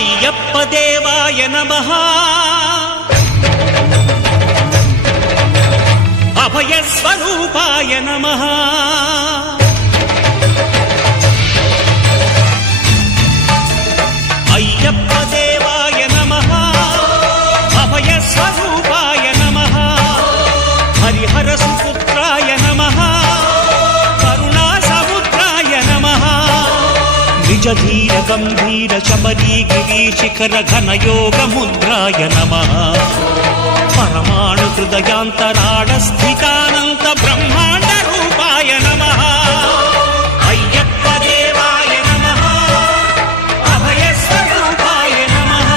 అయ్యప్ప దేవాయ నమః అభయ స్వరూపాయ నమః అయ్యప్ప దేవాయ నమః అభయ స్వరూపాయ నమః హరిహర సుపుత్రాయ నమః కరుణా సముద్రాయ నమః నిజ ధీర గంభీర శబరీ గిరి శిఖర ఘన యోగ ముద్రాయ నమః పరమాణు హృదయాంతరాళ స్థితానంత బ్రహ్మాండ రూపాయ నమః అయ్యప్ప దేవాయ నమః అభయ స్వరూపాయ నమః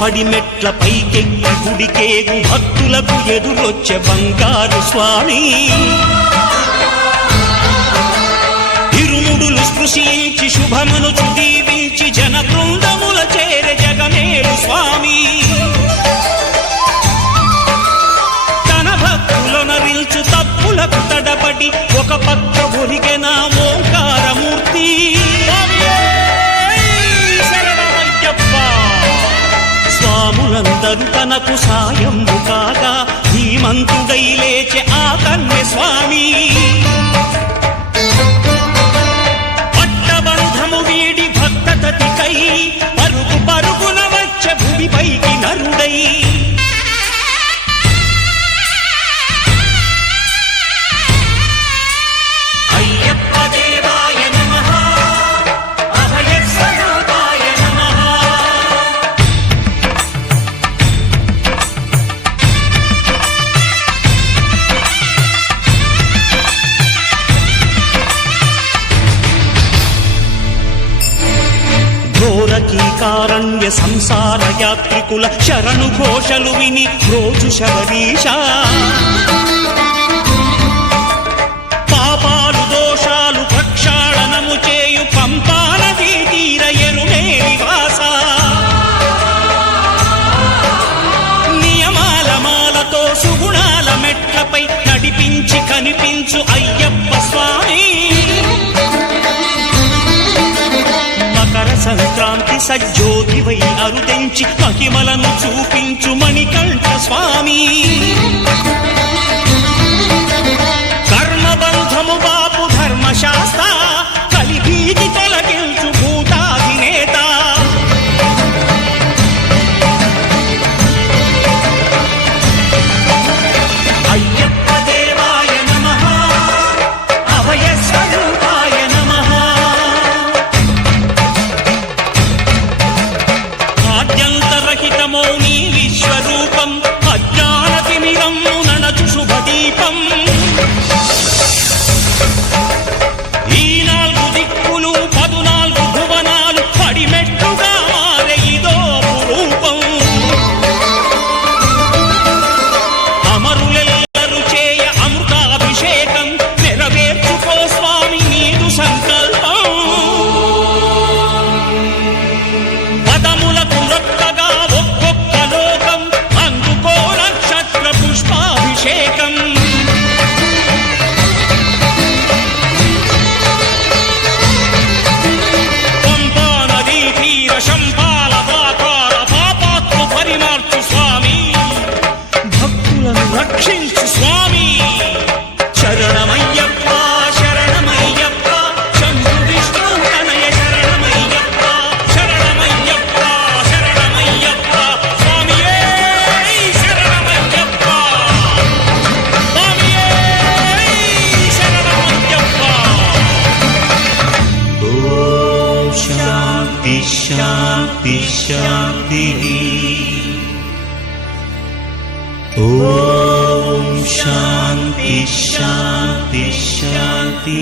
పడిమెట్ల పైకెక్కి గుడికేగు భక్తులకు ఎదురొచ్చే బంగారు స్వామి ఇరుముడులు స్పృశించి శుభమును దీవించి జన బృందముల చేరే జగమేలు స్వామి తన భక్తులనరిల్చు తప్పులకు తడబడి ఒక పక్క ఒరిగెన ఓంకారమూర్తి స్వాములందరూ తనకు సాయము కాగా ధీమంతుడై లేచే ఆ కన్య స్వామి పట్టబంధము వీడి భక్తతతికై పరుగు పరుగున వచ్చే భూమిపైకి నరుడై అయ్యప్ప దేవాయ నమః అభయ స్వరూపాయ నమః ఘోరకీకారణ్య సంసార యాత్రికుల శరణు ఘోషలు విని రోజు శబరీష పాపాలు దోషాలు ప్రక్షాళనము చేయు పంపా నదీ తీర ఎరుమే నివాస నియమాల మాలతో సుగుణాల మెట్లపై నడిపించి కనిపించు అయ్యప్ప స్వామి మకర సంక్రాంతి సజ్జోతివై అరుదెంచి మహిమలను చూపించు మణికంఠ స్వామి కర్మబంధము బాపు ధర్మశాస్త్ర కలిభీతి తొలగించు భూతాధినేత అయ్యప్ప దేవాయ నమః అభయ స్వరూపాయ నమః ఆద్యంతరహితమో నీ విశ్వరూపం అజ్ఞానతిమిరం ననచు శుభదీపం ఈ 4 దిక్కులు 14 భువనాలు పడిమెట్టుగా మారే ఇదో రూపం అమరులెల్లరు చేయ అమృతాభిషేకం నెరవేర్చుకో స్వామి నీదు సంకల్పం పదములకు రొక్కగా ఒక్కొక్క లోకం అందుకో నక్షత్ర పుష్పాభిషేకం పంపా నదీ తీర శంపాల దాకార పాపాత్మ పరిమార్చు స్వామి భక్తులను రక్షించు స్వామి శరణమయ్యప్ప శరణమయ్యప్ప శంభు విష్ణు తనయ శరణమయ్యప్ప శరణమయ్యప్ప శరణమయ్యప్ప స్వామియే శరణమయ్యప్ప స్వామియే శరణమయ్యప్ప ఓం శాంతి శాంతి శాంతి ఓం శాంతి శాంతి శాంతి